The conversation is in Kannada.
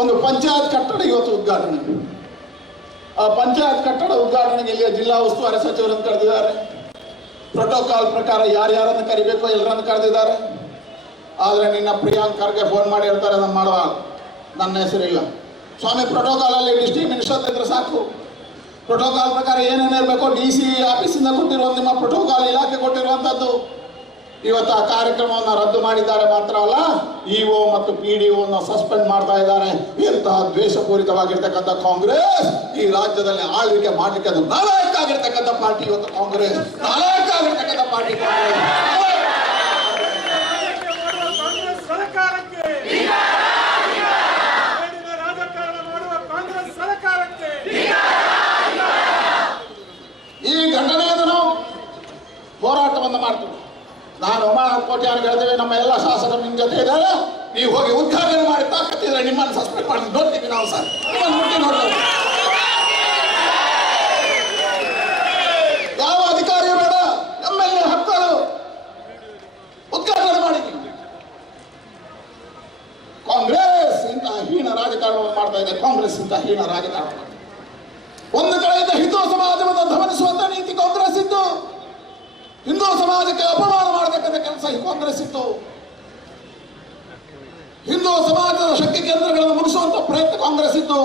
ಒಂದು ಪಂಚಾಯತ್ ಕಟ್ಟಡ ಇವತ್ತು ಉದ್ಘಾಟನೆ. ಆ ಪಂಚಾಯತ್ ಕಟ್ಟಡ ಉದ್ಘಾಟನೆಗೆ ಇಲ್ಲಿಯ ಜಿಲ್ಲಾ ಉಸ್ತುವಾರಿ ಸಚಿವರನ್ನು ಕರೆದಿದ್ದಾರೆ. ಪ್ರೋಟೋಕಾಲ್ ಪ್ರಕಾರ ಯಾರ್ಯಾರನ್ನು ಕರಿಬೇಕು ಎಲ್ಲರನ್ನು ಕರೆದಿದ್ದಾರೆ. ಆದರೆ ನಿನ್ನ ಪ್ರಿಯಾಂಕ್ ಖರ್ಗೆ ಫೋನ್ ಮಾಡಿ ಹೇಳ್ತಾರೆ ಅದನ್ನು ಮಾಡುವ, ನನ್ನ ಹೆಸರಿಲ್ಲ. ಸ್ವಾಮಿ, ಪ್ರೋಟೋಕಾಲಲ್ಲಿ ಡಿಸ್ಟ್ರಿಕ್ಟ್ ಮಿನಿಸ್ಟರ್ ಇದ್ರೆ ಸಾಕು. ಪ್ರೋಟೋಕಾಲ್ ಪ್ರಕಾರ ಏನೇನಿರಬೇಕು DC ಆಫೀಸಿಂದ ಕೊಟ್ಟಿರುವ ನಿಮ್ಮ ಪ್ರೋಟೋಕಾಲ್ ಇಲಾಖೆ ಕೊಟ್ಟಿರುವಂಥದ್ದು. ಇವತ್ತು ಆ ಕಾರ್ಯಕ್ರಮವನ್ನು ರದ್ದು ಮಾಡಿದ್ದಾರೆ. ಮಾತ್ರ ಅಲ್ಲ, EO ಮತ್ತು PDO ಸಸ್ಪೆಂಡ್ ಮಾಡ್ತಾ ಇದ್ದಾರೆ. ಇಂತಹ ದ್ವೇಷಪೂರಿತವಾಗಿರ್ತಕ್ಕಂಥ ಕಾಂಗ್ರೆಸ್ ಈ ರಾಜ್ಯದಲ್ಲಿ ಆಳ್ವಿಕೆ ಮಾಡಲಿಕ್ಕೆ ಅದು ನಾಲಾಯಕ ಆಗಿರ್ತಕ್ಕಂಥ ಪಾರ್ಟಿ ಇವತ್ತು ಕಾಂಗ್ರೆಸ್, ನಾಲಾಯಕ ಆಗಿರ್ತಕ್ಕಂಥ ಪಾರ್ಟಿ ಕಾಂಗ್ರೆಸ್. ಈ ಘಟನೆಯನ್ನು ನಾವು ಹೋರಾಟವನ್ನು ಮಾಡ್ತೀವಿ. ನಾನು ಕೋಟಿ ಹೇಳ್ತೇವೆ, ನಮ್ಮ ಎಲ್ಲ ಶಾಸಕರು ನಿಮ್ಮ ಜೊತೆ ಇದ್ದಾರೆ. ನೀವು ಹೋಗಿ ಉದ್ಘಾಟನೆ ಮಾಡಿ ತಾಕತ್ತಿದ್ರೆ ನಿಮ್ಮನ್ನು ಸಸ್ಪೆಂಡ್ ಮಾಡಿ ನೋಡ್ತೀವಿ ನಾವು ಸರ್. ನೋಡ್ತೇವೆ. ಯಾವ ಅಧಿಕಾರಿ ಬೇಡ, MLA ಹಕ್ಕಳು ಉದ್ಘಾಟನೆ ಮಾಡಿ. ಕಾಂಗ್ರೆಸ್ ಇಂತಹ ಹೀನ ರಾಜಕಾರಣವನ್ನು ಮಾಡ್ತಾ ಇದೆ. ಕಾಂಗ್ರೆಸ್ ಇಂತಹ ಹೀನ ರಾಜಕಾರಣ ಮಾಡ್ತಾ ಇದೆ. ಒಂದು ಕಡೆಯಿಂದ ಹಿಂದೂ ಸಮಾಜವನ್ನು ಧಮನಿಸುವಂತ ನೀತಿ ಕಾಂಗ್ರೆಸ್ ಇತ್ತು. ಹಿಂದೂ ಸಮಾಜಕ್ಕೆ ಅಪಮಾನ ಮಾಡತಕ್ಕಂಥ ಕೆಲಸ ಈ ಕಾಂಗ್ರೆಸ್ ಇತ್ತು. ಹಿಂದೂ ಸಮಾಜದ ಶಕ್ತಿ ಕೇಂದ್ರಗಳನ್ನು ಮುಗಿಸುವಂತ ಪ್ರಯತ್ನ ಕಾಂಗ್ರೆಸ್ ಇತ್ತು.